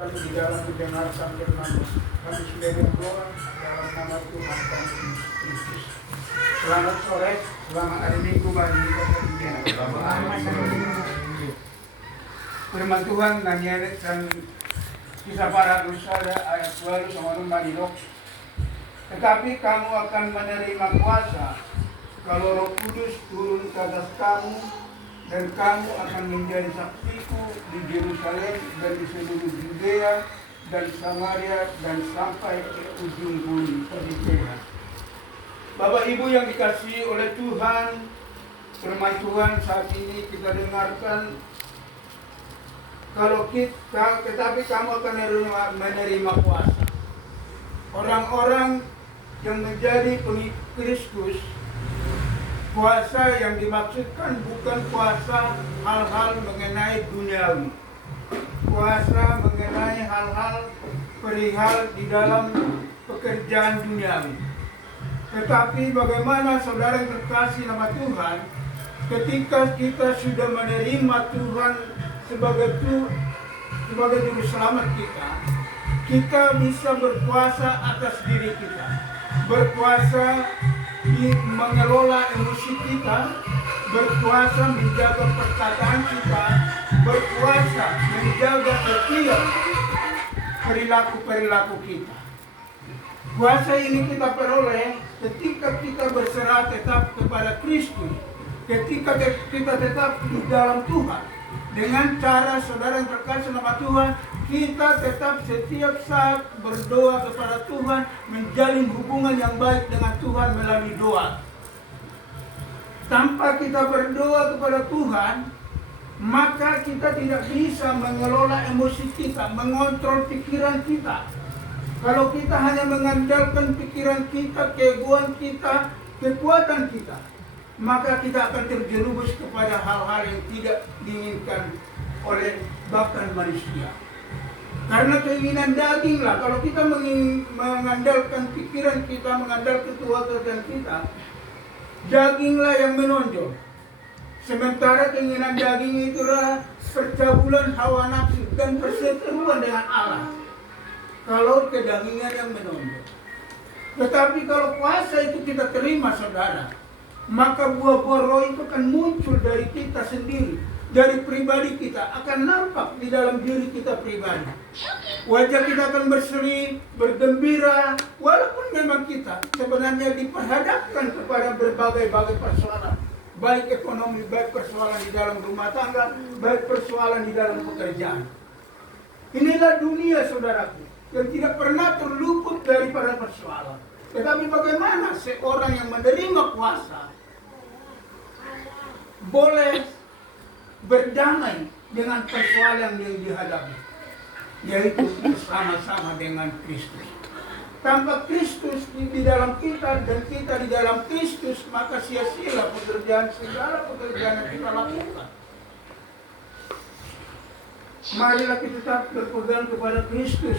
Kami di dalam mendengarkan firman kami sudah berdoa dalam nama Tuhan kami Yesus Kristus. Selamat sore, selamat hari Minggu bagi kita dunia. Firman Tuhan nanyeret dan kisah para dosa ayat 2 sama rumah di Lok. Tetapi kamu akan menerima kuasa kalau Roh Kudus turun ke atas kamu, dan kamu akan menjadi saksiku di Yerusalem dan di seluruh Judea dan Samaria dan sampai ke ujung bumi. Bapak Ibu yang dikasihi oleh Tuhan, firman Tuhan saat ini kita dengarkan, tetapi kamu akan menerima kuasa. Orang-orang yang menjadi pengikut Kristus, kuasa yang dimaksudkan bukan kuasa hal-hal mengenai duniawi. Kuasa mengenai hal-hal perihal di dalam pekerjaan duniawi. Tetapi bagaimana saudara yang terkasih nama Tuhan, ketika kita sudah menerima Tuhan sebagai juru selamat kita bisa berkuasa atas diri kita. Berkuasa mengelola emosi kita, berkuasa menjaga perkataan kita, berkuasa menjaga setiap perilaku kita. Kuasa ini kita peroleh ketika kita berserah tetap kepada Kristus, ketika kita tetap di dalam Tuhan. Dengan cara saudara yang terkasih nama Tuhan, kita tetap setiap saat berdoa kepada Tuhan, menjalin hubungan yang baik dengan Tuhan melalui doa. Tanpa kita berdoa kepada Tuhan, maka kita tidak bisa mengelola emosi kita, mengontrol pikiran kita. Kalau kita hanya mengandalkan pikiran kita, keegoan kita, kekuatan kita, maka kita akan terjerumus kepada hal-hal yang tidak diinginkan oleh bahkan manusia. Karena keinginan daginglah, kalau kita mengandalkan pikiran kita, mengandalkan kekuatan kita, daginglah yang menonjol. Sementara keinginan daging itulah percabulan hawa nafsu dan perseteruan dengan Allah. Kalau kedagingan yang menonjol. Tetapi kalau kuasa itu kita terima saudara, maka buah-buah roh itu akan muncul dari kita sendiri, dari pribadi kita, akan nampak di dalam diri kita pribadi. Wajah kita akan berseri, bergembira, walaupun memang kita sebenarnya diperhadapkan kepada berbagai-bagai persoalan, baik ekonomi, baik persoalan di dalam rumah tangga, baik persoalan di dalam pekerjaan. Inilah dunia saudaraku, yang tidak pernah terluput daripada persoalan. Tetapi bagaimana seorang yang menerima kuasa boleh berdamai dengan persoalan yang dihadapi, yaitu bersama-sama dengan Kristus. Tanpa Kristus di dalam kita dan kita di dalam Kristus, maka sia-sia segala pekerjaan yang kita lakukan. Marilah kita tetap berpegang kepada Kristus,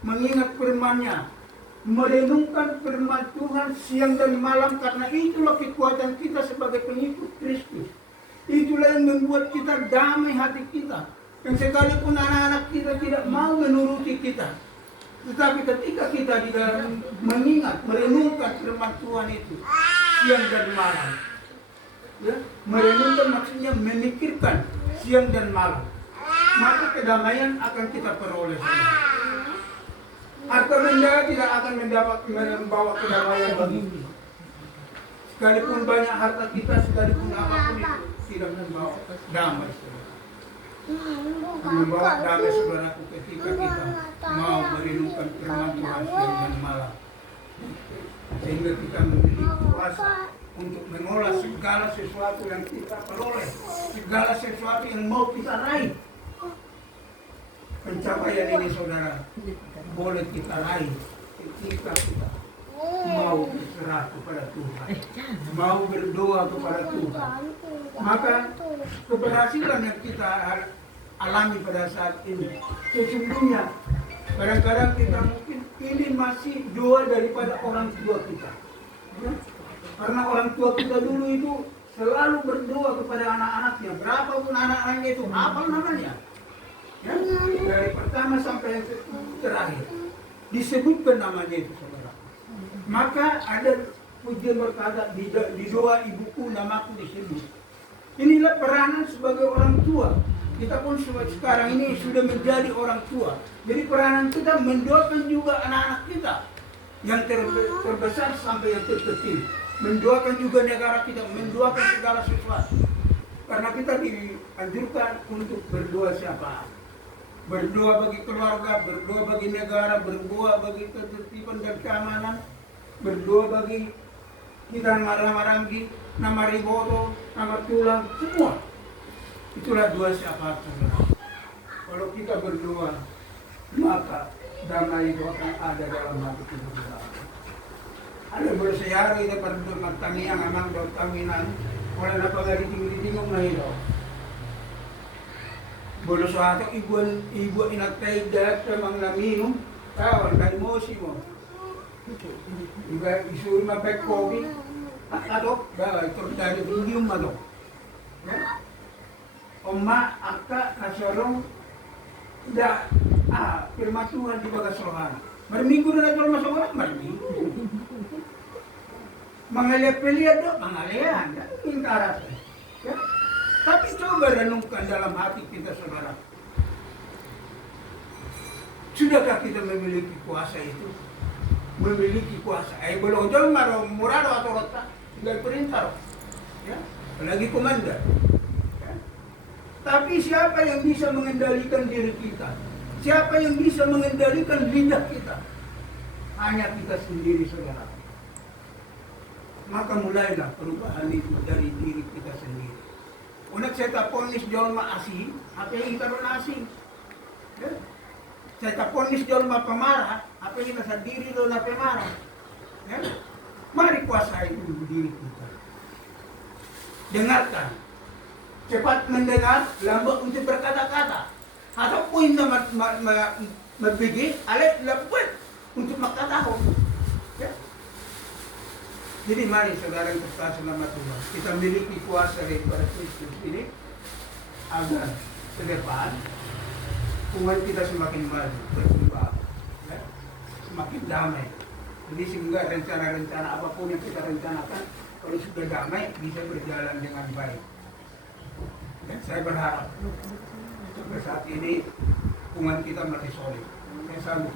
mengingat firman-Nya, merenungkan firman Tuhan siang dan malam, karena itulah kekuatan kita sebagai pengikut Kristus. Itulah yang membuat kita damai hati kita. Yang sekalipun anak-anak kita tidak mau menuruti kita, tetapi ketika kita di dalam mengingat, merenungkan firman Tuhan itu siang dan malam, merenungkan maksudnya memikirkan siang dan malam, maka kedamaian akan kita peroleh. Harta benda tidak akan membawa kedamaian bagi kita. Sekalipun banyak harta kita, sekalipun apapun itu, tidak membawa damai. Membawa damai saudaraku ketika kita mau merenungkan firman Tuhan siang dan malam. Sehingga kita memiliki kuasa untuk mengolah segala sesuatu yang kita peroleh, segala sesuatu yang mau kita raih. Pencapaian ini saudara boleh kita raih ketika kita mau berserah kepada Tuhan, mau berdoa kepada Tuhan. Maka keberhasilan yang kita alami pada saat ini, sesungguhnya kadang-kadang kita mungkin ini masih doa daripada orang tua kita. Karena orang tua kita dulu itu selalu berdoa kepada anak-anaknya, berapapun anak-anaknya itu, apa namanya? Ya, dari pertama sampai yang terakhir disebutkan namanya itu, saudara. Maka ada pujian berkata di doa ibuku namaku disebut. Inilah peranan sebagai orang tua. Kita pun sekarang ini sudah menjadi orang tua. Jadi peranan kita mendoakan juga anak-anak kita yang terbesar sampai yang terkecil. Mendoakan juga negara kita, mendoakan segala sesuatu. Karena kita dianjurkan untuk berdoa siapa? Berdoa bagi keluarga, berdoa bagi negara, berdoa bagi ketertiban dan keamanan, berdoa bagi kita marah-maranggi, nama riboto, nama tulang, semua. Itulah doa syafaat, saudara. Kalau kita berdoa, maka damai itu akan ada dalam hati kita. Ada bersehari kita pada magtangiang amang daw tanginan, wala na pagaliting-litingong na hilaw. Bolos ato ibu inagtay dahil sa mga naminum, kawan kay mosi mo. Iba isuri mabek kopi, ato, gawai terjadi tinggium mato. Ya? Oma akka kasorong da firman Tuhan di bagas rohani. Marminggu na nato masuk orang, marminggu. Mengalia-pelia do, mengalian, pintar. Ya? Tapi coba renungkan dalam hati kita, saudara. Sudahkah kita memiliki kuasa itu? Memiliki kuasa. Belum jauh maro murado atau rota, tinggal perintah. Ya? Apalagi komandan. Ya? Tapi siapa yang bisa mengendalikan diri kita? Siapa yang bisa mengendalikan lidah kita? Hanya kita sendiri, saudara. Maka mulailah perubahan itu dari diri kita sendiri. Unak saya taponis jolma asing, apa yang kita asing? Ya? Saya taponis jolma pemarah, apa yang kita sendiri lo na pemarah? Ya? Mari kuasai dulu diri kita. Dengarkan, cepat mendengar, lambat untuk berkata-kata. Atau pun berbigi, alek lambat untuk mengatakan. Ya? Jadi mari saudara yang terkasih nama Tuhan, kita miliki kuasa daripada Kristus ini agar ke depan umat kita semakin maju, berkembang, ya? Semakin damai. Jadi sehingga rencana-rencana apapun yang kita rencanakan, kalau sudah damai bisa berjalan dengan baik. Ya, saya berharap sampai saat ini umat kita masih solid. Saya sanggup,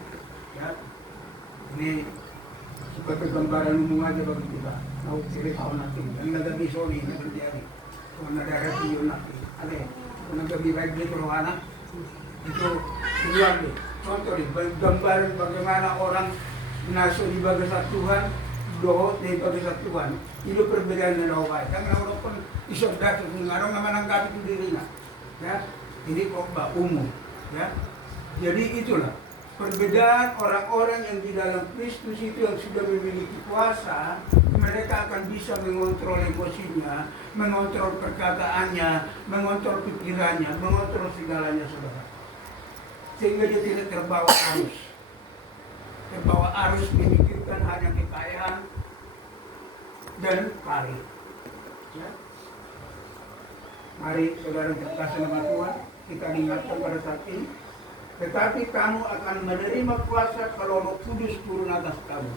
ya. Ini sebagai gambaran umum aja bagi kita. Tahu ciri tahu nanti. Yang nagabi soli na terjadi. Kung nadarat yun nanti. Ada. Kung nagabi baik di Rohana, itu luar deh. Contoh deh, gambaran bagaimana orang naso di bagasat Tuhan, dohot di bagasat Tuhan. Itu perbedaan na laway. Karena orang pun isobdato kung araw naman ang kapit ng diri na. Ya, ini kok ba umum. Ya, jadi itulah. Perbedaan orang-orang yang di dalam Kristus itu yang sudah memiliki kuasa, mereka akan bisa mengontrol emosinya, mengontrol perkataannya, mengontrol pikirannya, mengontrol segalanya, saudara. Sehingga dia tidak terbawa arus. Terbawa arus memikirkan hanya kekayaan dan karir. Ya. Mari saudara terkasih nama Tuhan, kita ingatkan pada saat ini. Tetapi kamu akan menerima kuasa kalau Roh Kudus turun atas kamu.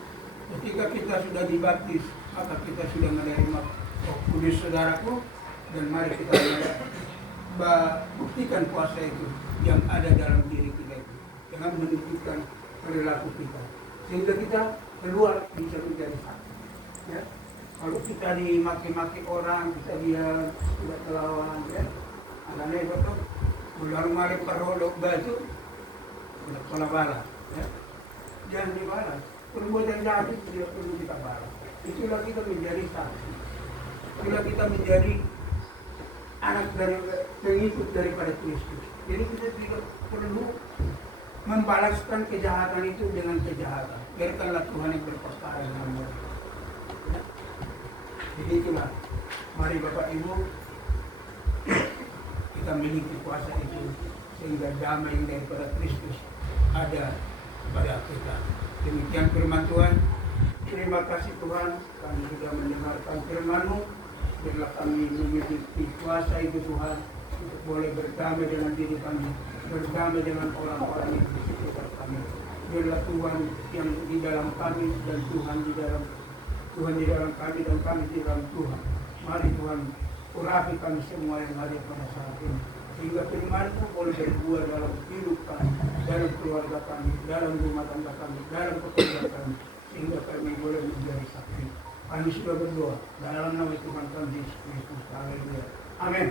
Ketika kita sudah dibaptis, maka kita sudah menerima Roh Kudus, saudaraku. Dan mari kita buktikan kuasa itu yang ada dalam diri kita itu dengan menunjukkan perilaku kita. Sehingga kita keluar bisa menjadi satu. Ya? Kalau kita dimaki-maki orang, kita diam, tidak melawan. Ya? Alanya itu tuh, bulan mari parolog baju, pola balas, ya. Jangan dibalas. Perbuatan jahat itu tidak perlu kita balas. Itulah kita menjadi saksi. Itulah kita menjadi anak dari pengikut daripada Kristus. Jadi kita tidak perlu membalaskan kejahatan itu dengan kejahatan. Biarkanlah Tuhan yang berperkara dengan mereka. Ya. Jadi itulah. Mari Bapak Ibu, kita miliki kuasa itu sehingga damai daripada Kristus ada pada kita. Demikian firman Tuhan. Terima kasih Tuhan, kami sudah mendengarkan firman-Mu. Biarlah kami memiliki kuasa itu Tuhan untuk boleh berdamai dengan diri kami, berdamai dengan orang-orang yang di sekitar kami. Biarlah Tuhan yang di dalam kami dan Tuhan di dalam kami dan kami di dalam Tuhan. Mari Tuhan, urapi kami semua yang ada pada saat ini, sehingga firman-Mu boleh berbuah dalam hidup kami, dalam keluarga kami, dalam rumah tangga kami, dalam pekerjaan kami, sehingga kami boleh menjadi saksi. Kami sudah berdoa dalam nama Tuhan kami Yesus Kristus. Haleluya. Amin.